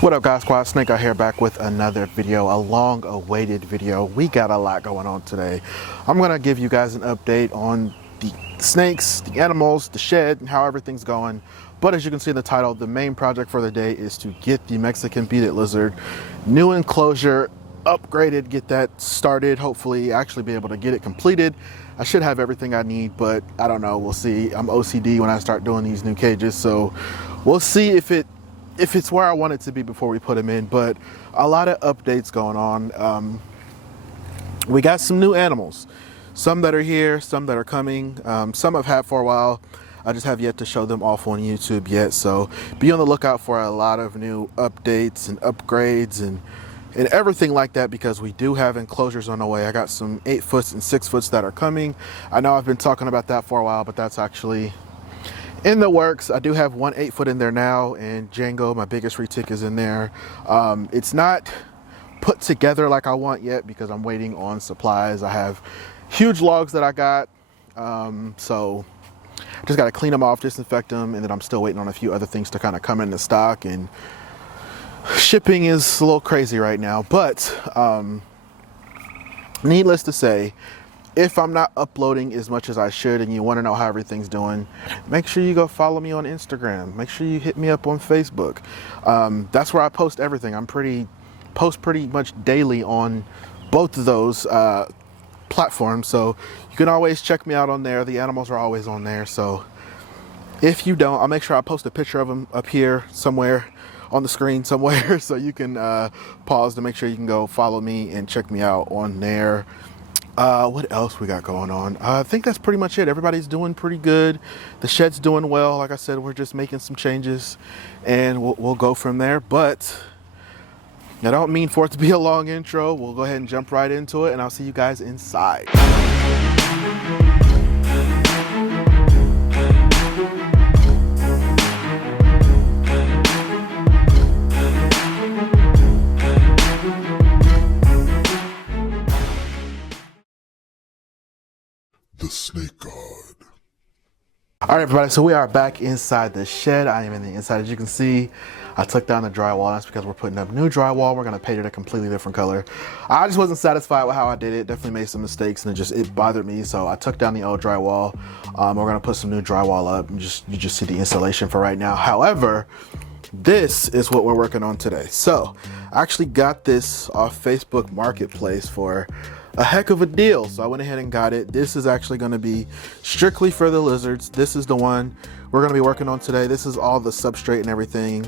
What up guys, Squad Snake out here back with another video, a long awaited video. We got a lot going on today. I'm gonna give you guys an update on the snakes, the animals, the shed, and how everything's going. But as you can see in the title, the main project for the day is to get the Mexican beaded lizard new enclosure upgraded, get that started, hopefully actually be able to get it completed. I should have everything I need, but I don't know, we'll see. I'm OCD when I start doing these new cages, so we'll see if it's where I want it to be before we put them in. But a lot of updates going on. We got some new animals, some that are here, some that are coming, some I've had for a while. I just have yet to show them off on YouTube yet, so be on the lookout for a lot of new updates and upgrades and everything like that, because we do have enclosures on the way. I got some 8-foot and 6-foot that are coming. I know I've been talking about that for a while, but that's actually in the works. I do have one 8-foot in there now, and Django, my biggest retic, is in there. It's not put together like I want yet because I'm waiting on supplies. I have huge logs that I got, so just got to clean them off, disinfect them, and then I'm still waiting on a few other things to kind of come into stock. And shipping is a little crazy right now, but needless to say, if I'm not uploading as much as I should and you want to know how everything's doing, make sure you go follow me on Instagram. Make sure you hit me up on Facebook. That's where I post everything. Post pretty much daily on both of those platforms, so you can always check me out on there. The animals are always on there, so if you don't, I'll make sure I post a picture of them up here somewhere on the screen somewhere, so you can pause to make sure you can go follow me and check me out on there. What else we got going on? I think that's pretty much it. Everybody's doing pretty good. The shed's doing well. Like I said, we're just making some changes and we'll go from there. But I don't mean for it to be a long intro. We'll go ahead and jump right into it, and I'll see you guys inside. The Snake God. All right, everybody, so we are back inside the shed. I am in the inside. As you can see, I took down the drywall. That's because we're putting up new drywall. We're gonna paint it a completely different color. I just wasn't satisfied with how I did it. Definitely made some mistakes, and it bothered me. So I took down the old drywall. We're gonna put some new drywall up, and you just see the installation for right now. However, this is what we're working on today. So I actually got this off Facebook Marketplace for a heck of a deal, so I went ahead and got it. This is actually going to be strictly for the lizards. This is the one we're going to be working on today. This is all the substrate and everything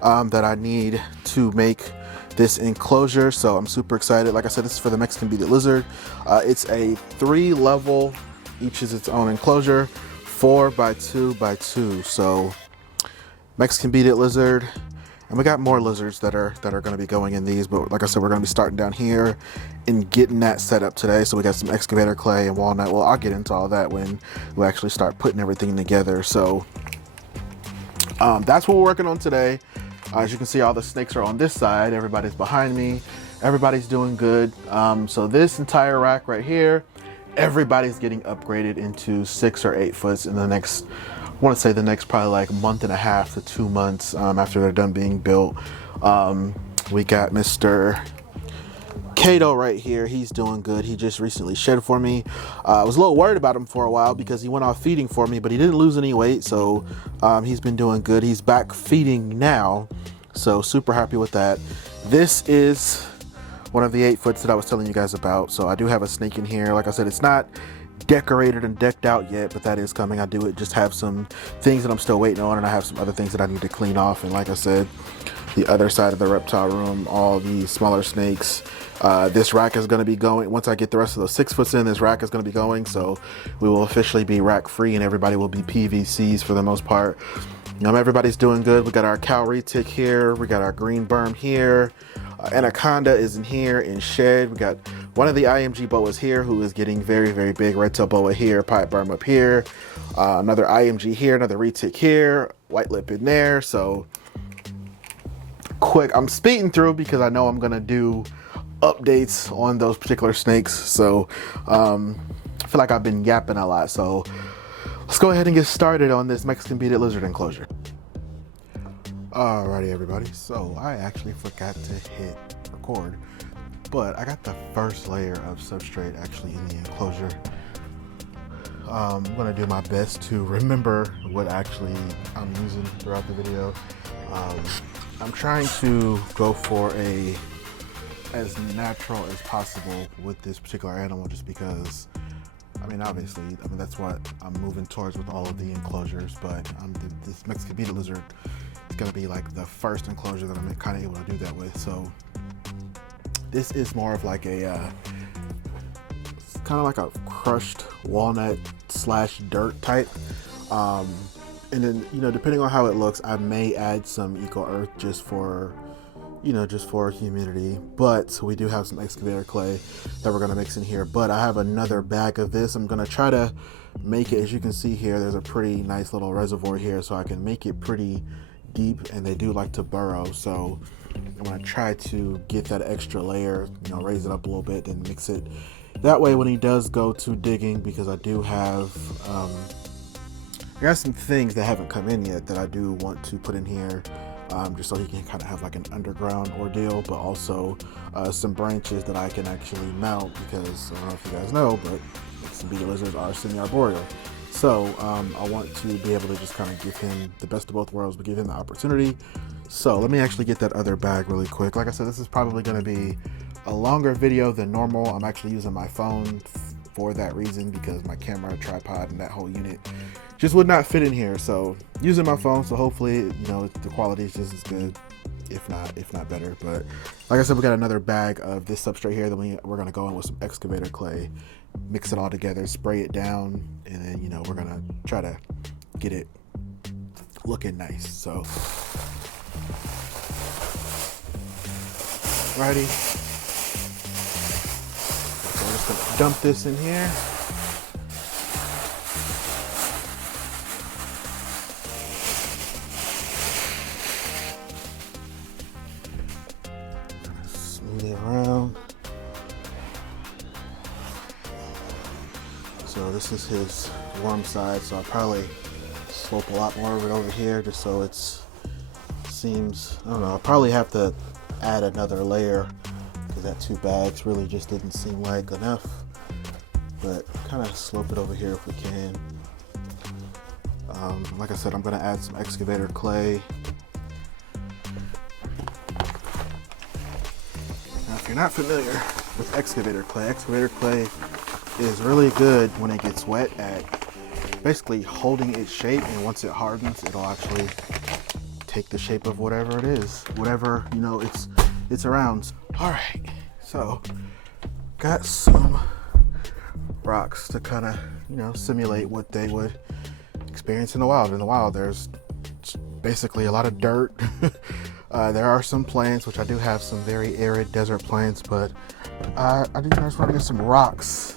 that I need to make this enclosure, so I'm super excited. Like I said, this is for the Mexican beaded lizard. It's a 3-level, each is its own enclosure, 4x2x2. So Mexican beaded lizard, and we got more lizards that are going to be going in these, but like I said, we're going to be starting down here and getting that set up today. So we got some excavator clay and walnut. Well, I'll get into all that when we actually start putting everything together. So that's what we're working on today. As you can see, all the snakes are on this side. Everybody's behind me. Everybody's doing good. So this entire rack right here, everybody's getting upgraded into 6 or 8 foot in the next, I want to say the next probably like month and a half to 2 months after they're done being built. We got Mr. Cato right here. He's doing good. He just recently shed for me. I was a little worried about him for a while because he went off feeding for me, but he didn't lose any weight, so he's been doing good. He's back feeding now, so super happy with that. This is one of the 8-foots that I was telling you guys about. So I do have a snake in here. Like I said, it's not decorated and decked out yet, but that is coming. I do just have some things that I'm still waiting on, and I have some other things that I need to clean off. And like I said, the other side of the reptile room, all the smaller snakes, this rack is going to be going once I get the rest of those 6 foots in. This rack is going to be going, so we will officially be rack free, and everybody will be PVCs for the most part. Everybody's doing good. We got our cow retic here, we got our green berm here, anaconda is in here in shed. We got one of the IMG boas here who is getting very, very big. Red tail boa here, pipe berm up here, another IMG here, another retic here, white lip in there. So quick, I'm speeding through because I know I'm gonna do updates on those particular snakes. So I feel like I've been yapping a lot, so let's go ahead and get started on this Mexican beaded lizard enclosure. Alrighty everybody, so I actually forgot to hit record, but I got the first layer of substrate actually in the enclosure. I'm gonna do my best to remember what actually I'm using throughout the video. I'm trying to go for as natural as possible with this particular animal, just because obviously that's what I'm moving towards with all of the enclosures, but this Mexican beaded lizard is going to be like the first enclosure that I'm kind of able to do that with. So this is more of like a kind of like a crushed walnut / dirt type, and then depending on how it looks, I may add some eco earth just for humidity. But we do have some excavator clay that we're going to mix in here, but I have another bag of this. I'm going to try to make it, as you can see here, there's a pretty nice little reservoir here, so I can make it pretty deep, and they do like to burrow, so I'm going to try to get that extra layer, raise it up a little bit and mix it that way when he does go to digging, because I do have I got some things that haven't come in yet that I do want to put in here, just so he can kind of have like an underground ordeal, but also some branches that I can actually mount, because I don't know if you guys know, but Mexican beaded lizards are semi-arboreal. So I want to be able to just kind of give him the best of both worlds, but give him the opportunity. So let me actually get that other bag really quick. Like I said, this is probably going to be a longer video than normal. I'm actually using my phone for that reason, because my camera, tripod, and that whole unit just would not fit in here. So using my phone, so hopefully the quality is just as good, if not better. But like I said, we got another bag of this substrate here. Then we're gonna go in with some excavator clay, mix it all together, spray it down, and then we're gonna try to get it looking nice. So righty, so we're just gonna dump this in here. Around. So this is his warm side, so I'll probably slope a lot more of it over here, just so seems, I don't know, I'll probably have to add another layer, because that 2 bags really just didn't seem like enough, but kind of slope it over here if we can. Like I said, I'm going to add some excavator clay. If you're not familiar with excavator clay is really good when it gets wet at basically holding its shape, and once it hardens, it'll actually take the shape of whatever it is, whatever it's around. All right, so got some rocks to kind of simulate what they would experience in the wild. In the wild, there's basically a lot of dirt. There are some plants, which I do have some very arid desert plants, but I just want to get some rocks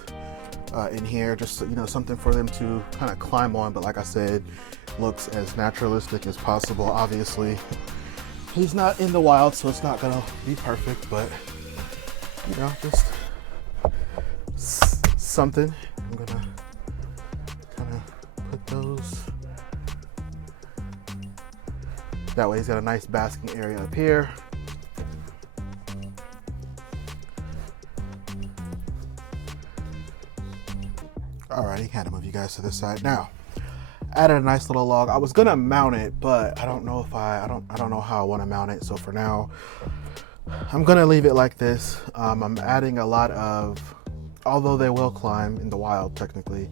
in here, just something for them to kind of climb on. But like I said, looks as naturalistic as possible. Obviously, he's not in the wild, so it's not gonna be perfect, but just something. I'm gonna kind of put those. That way he's got a nice basking area up here. Alrighty, had to move you guys to this side. Now, added a nice little log. I was gonna mount it, but I don't know if I don't know how I want to mount it. So for now, I'm gonna leave it like this. I'm adding a lot of, although they will climb in the wild technically,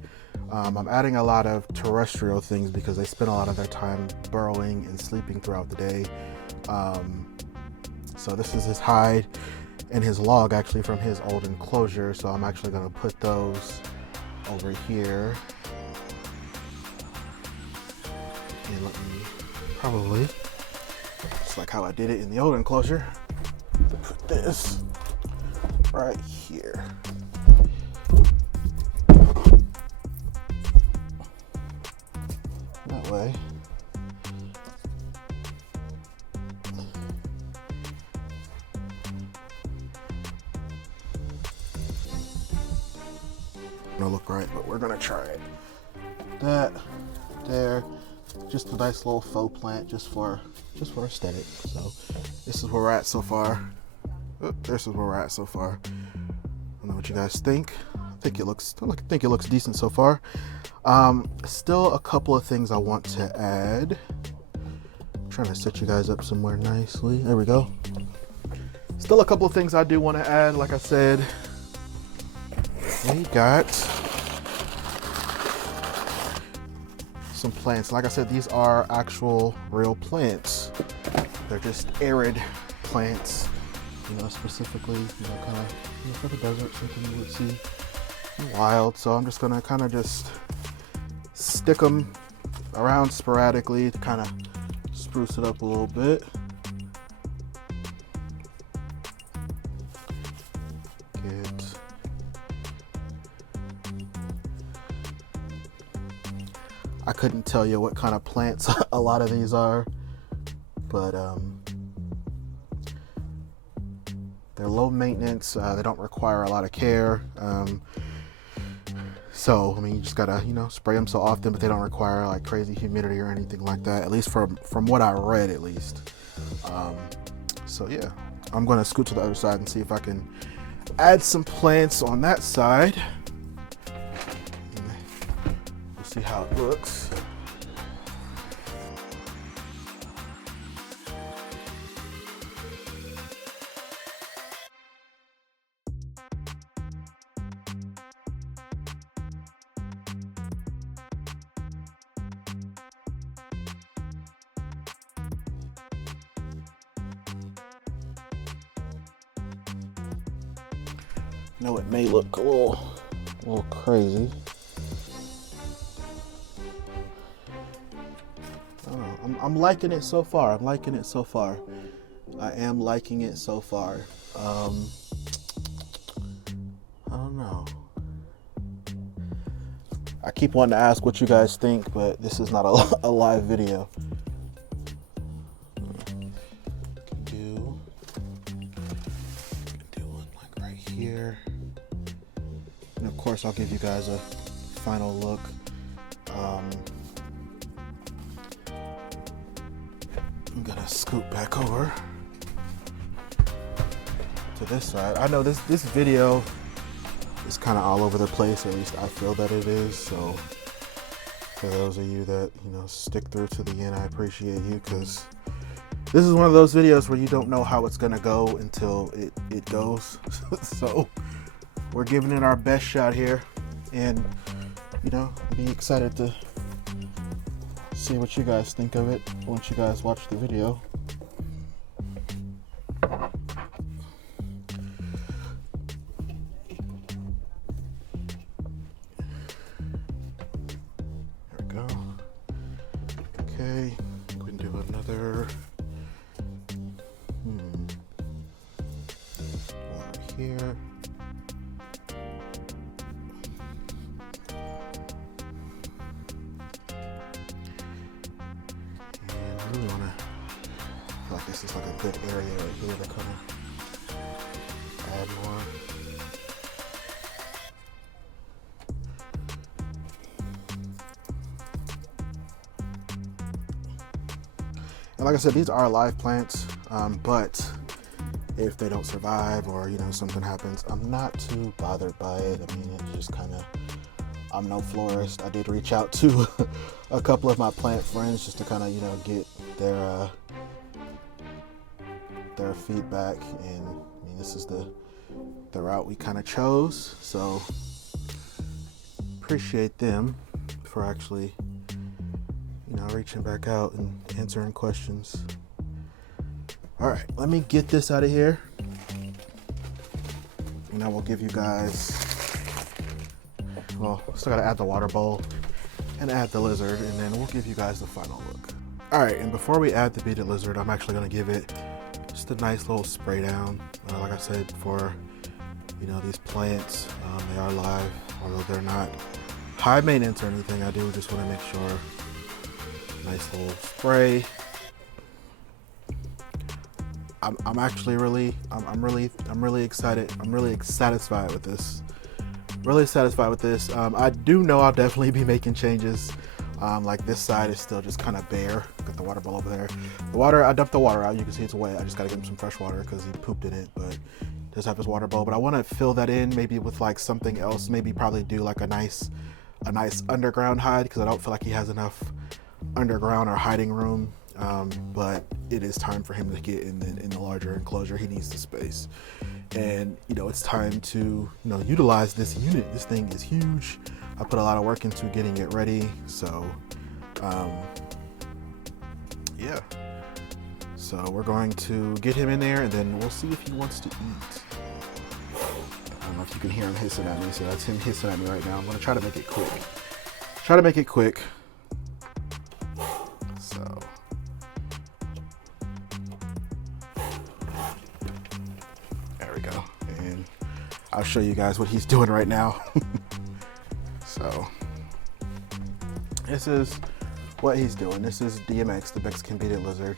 I'm adding a lot of terrestrial things, because they spend a lot of their time burrowing and sleeping throughout the day. So this is his hide and his log, actually, from his old enclosure. So I'm actually going to put those over here. And let me probably, just like how I did it in the old enclosure, put this right here. That way it'll look right, but we're gonna try it. That there, just a nice little faux plant, just for just for aesthetic. So this is where we're at so far. This is where we're at so far. I don't know what you guys think. I think it looks decent so far. Still a couple of things I want to add. I'm trying to set you guys up somewhere nicely. There we go. Still a couple of things I do want to add. Like I said, we got some plants. Like I said, these are actual real plants. They're just arid plants, you know, specifically, you know, kind of, you know, for the desert, something you would see wild. So I'm just gonna kind of just stick them around sporadically to kind of spruce it up a little bit. I couldn't tell you what kind of plants a lot of these are, but they're low maintenance. They don't require a lot of care. So, I mean, you just gotta, you know, spray them so often, but they don't require like crazy humidity or anything like that, at least from what I read, at least. So yeah, I'm gonna scoot to the other side and see if I can add some plants on that side. We'll see how it looks. I know it may look a little crazy. I don't know. I'm liking it so far. I'm liking it so far. I am liking it so far. I don't know. I keep wanting to ask what you guys think, but this is not a live video. Do one like right here. And of course, I'll give you guys a final look. I'm gonna scoot back over to this side. I know this video is kind of all over the place, at least I feel that it is. So for those of you that, you know, stick through to the end, I appreciate you, because this is one of those videos where you don't know how it's gonna go until it goes. So we're giving it our best shot here, and you know, be excited to see what you guys think of it once you guys watch the video. There we go. Okay, we can do another one right here. Really want to feel like this is like a good area right here to kind of add more. And like I said, these are live plants, but if they don't survive or, you know, something happens, I'm not too bothered by it. I mean, it just kind of, I'm no florist. I did reach out to a couple of my plant friends just to kind of, you know, get their feedback, and I mean, this is the route we kind of chose, so appreciate them for actually, you know, reaching back out and answering questions. All right, let me get this out of here, and I will give you guys, well, still gotta add the water bowl and add the lizard, and then we'll give you guys the final look. All right, and before we add the beaded lizard, I'm actually gonna give it just a nice little spray down. Like I said, for, you know, these plants, they are live, although they're not high maintenance or anything. I do just want to make sure, nice little spray. I'm actually really excited. I'm really satisfied with this. Really satisfied with this. I do know I'll definitely be making changes. Like this side is still just kind of bare. Got the water bowl over there. The water, I dumped the water out. You can see it's wet. I just gotta give him some fresh water because he pooped in it, but does have his water bowl. But I want to fill that in maybe with like something else. Maybe probably do like a nice underground hide, because I don't feel like he has enough underground or hiding room. But it is time for him to get in the larger enclosure. He needs the space, and it's time to utilize this unit. This thing is huge. I put a lot of work into getting it ready, so yeah. So we're going to get him in there, and then we'll see if he wants to eat. I don't know if you can hear him hissing at me, so that's him hissing at me right now. I'm gonna try to make it quick. So there we go, and I'll show you guys what he's doing right now. So this is what he's doing. This is DMX, the Mexican beaded lizard.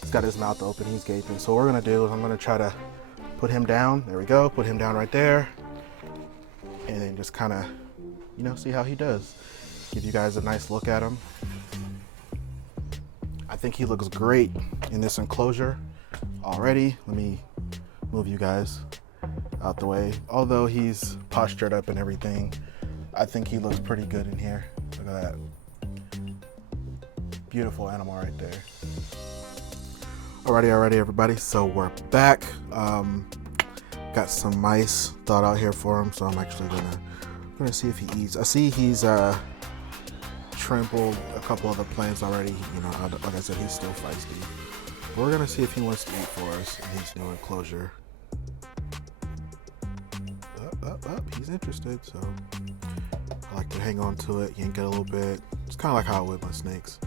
He's got his mouth open, he's gaping. So what we're gonna do is I'm gonna try to put him down. There we go, put him down right there. And then just kind of, see how he does. Give you guys a nice look at him. I think he looks great in this enclosure already. Let me move you guys out the way. Although he's postured up and everything, I think he looks pretty good in here. Look at that. Beautiful animal right there. Alrighty, everybody. So we're back. Got some mice thought out here for him, so I'm actually gonna see if he eats. I see he's trampled a couple of the plants already. Like I said, he's still feisty. But we're gonna see if he wants to eat for us in his new enclosure. He's interested, so I like to hang on to it, yank it a little bit. It's kind of like how I would my snakes,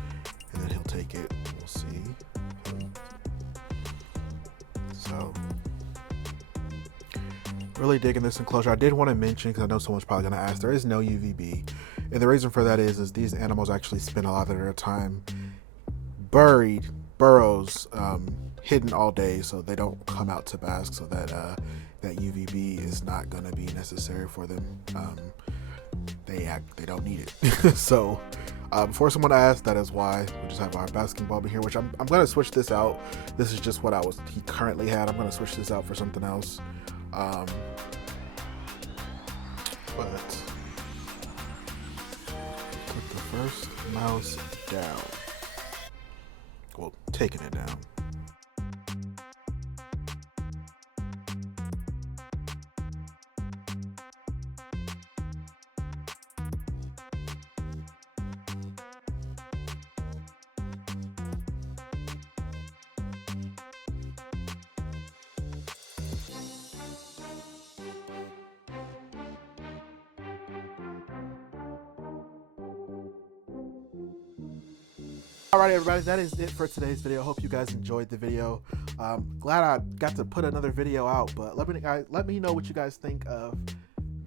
and then he'll take it. We'll see. So, really digging this enclosure. I did want to mention, because I know someone's probably going to ask, there is no UVB. And the reason for that is these animals actually spend a lot of their time burrows, hidden all day, so they don't come out to bask, so that UVB is not going to be necessary for them. They don't need it. So before someone asks, that is why we just have our basking bulb in here, which I'm going to switch this out. This is just what he currently had. I'm going to switch this out for something else. But put the first mouse down. Well, taking it down. Alright, everybody, that is it for today's video. I hope you guys enjoyed the video. Glad I got to put another video out, but let me know what you guys think of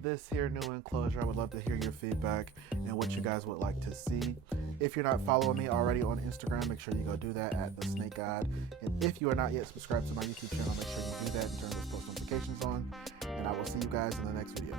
this here new enclosure. I would love to hear your feedback and what you guys would like to see. If you're not following me already on Instagram, make sure you go do that at The Snake God. And if you are not yet subscribed to my YouTube channel, make sure you do that and turn those post notifications on. And I will see you guys in the next video.